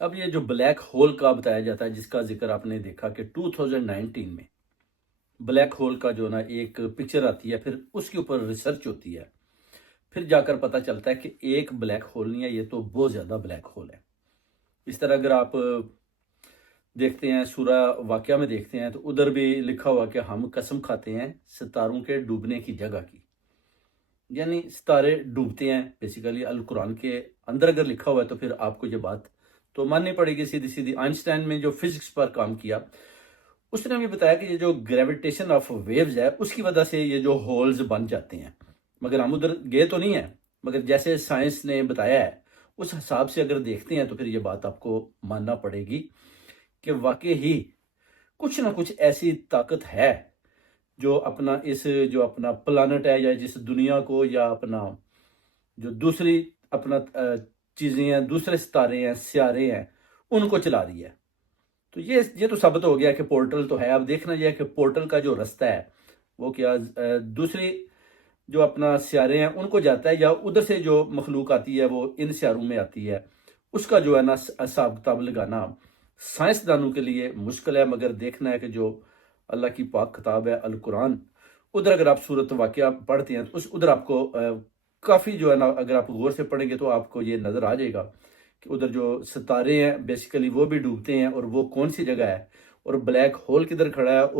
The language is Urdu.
اب یہ جو بلیک ہول کا بتایا جاتا ہے، جس کا ذکر آپ نے دیکھا کہ 2019 میں بلیک ہول کا جو نا ایک پکچر آتی ہے، پھر اس کے اوپر ریسرچ ہوتی ہے، پھر جا کر پتہ چلتا ہے کہ ایک بلیک ہول نہیں ہے، یہ تو بہت زیادہ بلیک ہول ہے۔ اس طرح اگر آپ دیکھتے ہیں سورہ واقعہ میں دیکھتے ہیں تو ادھر بھی لکھا ہوا کہ ہم قسم کھاتے ہیں ستاروں کے ڈوبنے کی جگہ کی، یعنی ستارے ڈوبتے ہیں بیسیکلی القرآن کے اندر اگر لکھا ہوا ہے تو پھر آپ کو یہ بات تو ماننی پڑے گی سیدھی سیدھی۔ آئنسٹائن میں جو فزکس پر کام کیا، اس نے بھی بتایا کہ یہ جو گریویٹیشن آف ویوز ہے اس کی وجہ سے یہ جو ہولز بن جاتے ہیں، مگر ہم ادھر گئے تو نہیں ہیں، مگر جیسے سائنس نے بتایا ہے اس حساب سے اگر دیکھتے ہیں تو پھر یہ بات آپ کو ماننا پڑے گی کہ واقعی ہی کچھ نہ کچھ ایسی طاقت ہے جو اپنا پلانٹ ہے یا جس دنیا کو یا اپنا جو دوسری اپنا چیزیں ہیں، دوسرے ستارے ہیں، سیارے ہیں، ان کو چلا رہی ہے۔ تو یہ تو ثابت ہو گیا کہ پورٹل تو ہے۔ اب دیکھنا یہ ہے کہ پورٹل کا جو رستہ ہے وہ کیا دوسری جو اپنا سیارے ہیں ان کو جاتا ہے، یا ادھر سے جو مخلوق آتی ہے وہ ان سیاروں میں آتی ہے، اس کا جو ہے نا حساب کتاب لگانا سائنسدانوں کے لیے مشکل ہے۔ مگر دیکھنا ہے کہ جو اللہ کی پاک کتاب ہے القرآن، ادھر اگر آپ صورت واقعہ پڑھتے ہیں تو ادھر آپ کو کافی جو ہے نا اگر آپ غور سے پڑھیں گے تو آپ کو یہ نظر آ جائے گا کہ ادھر جو ستارے ہیں بیسیکلی وہ بھی ڈوبتے ہیں، اور وہ کون سی جگہ ہے، اور بلیک ہول کدھر کھڑا ہے، اور